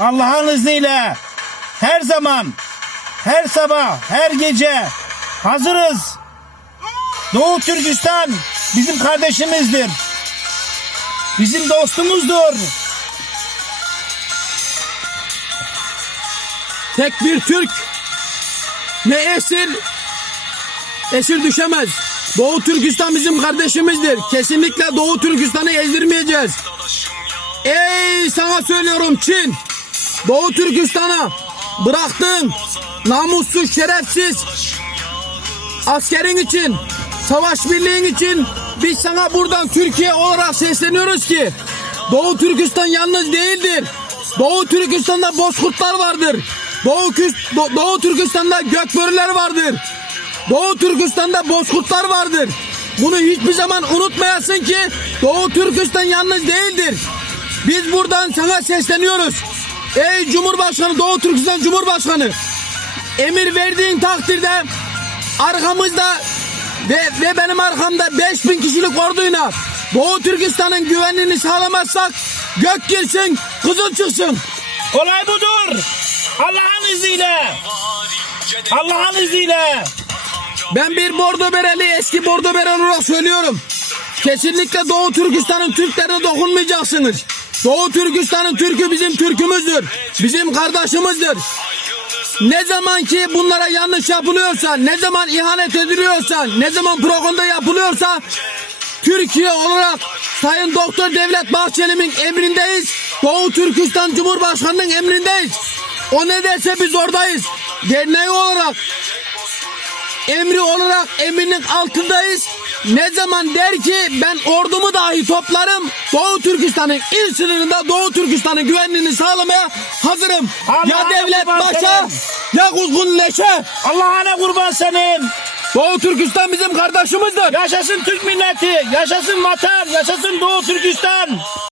Allah'ın izniyle her zaman, her sabah, her gece hazırız. Doğu Türkistan bizim kardeşimizdir. Bizim dostumuzdur. Tek bir Türk ne esir esir düşemez. Doğu Türkistan bizim kardeşimizdir. Kesinlikle Doğu Türkistan'ı ezdirmeyeceğiz. Ey sana söylüyorum Çin. Doğu Türkistan'a bıraktığın namussuz şerefsiz askerin için savaş birliğin için biz sana buradan Türkiye olarak sesleniyoruz ki Doğu Türkistan yalnız değildir. Doğu Türkistan'da bozkurtlar vardır. Doğu, Do- Doğu Türkistan'da gökbörüler vardır. Doğu Türkistan'da bozkurtlar vardır. Bunu hiçbir zaman unutmayasın ki Doğu Türkistan yalnız değildir. Biz buradan sana sesleniyoruz. Ey Cumhurbaşkanı Doğu Türkistan Cumhurbaşkanı emir verdiğin takdirde arkamızda ve, ve benim arkamda 5000 kişilik orduyla Doğu Türkistan'ın güvenliğini sağlamazsak gök girsin, kızıl çıksın. Olay budur. Allah'ın izniyle. Allah'ın izniyle. Ben bir bordo bereli, eski bordo bereli olarak söylüyorum. Kesinlikle Doğu Türkistan'ın Türklerine dokunmayacaksınız. Doğu Türkistan'ın Türk'ü bizim Türk'ümüzdür. Bizim kardeşimizdir. Ne zaman ki bunlara yanlış yapılıyorsa, ne zaman ihanet ediliyorsa, ne zaman propaganda yapılıyorsa Türkiye olarak Sayın Doktor Devlet Bahçeli'nin emrindeyiz. Doğu Türkistan Cumhurbaşkanı'nın emrindeyiz. O ne derse biz oradayız. Derneği olarak emri olarak emrinin altındayız. Ne zaman der ki ben ordumu dahi toplarım Doğu Türkistan'ın il sınırında Doğu Türkistan'ın güvenliğini sağlamaya hazırım. ya Allah'a devlet başa senin. ya kuzgun leşe. Allah'ına kurban senin. Doğu Türkistan bizim kardeşimizdir. Yaşasın Türk milleti. Yaşasın vatan. Yaşasın Doğu Türkistan.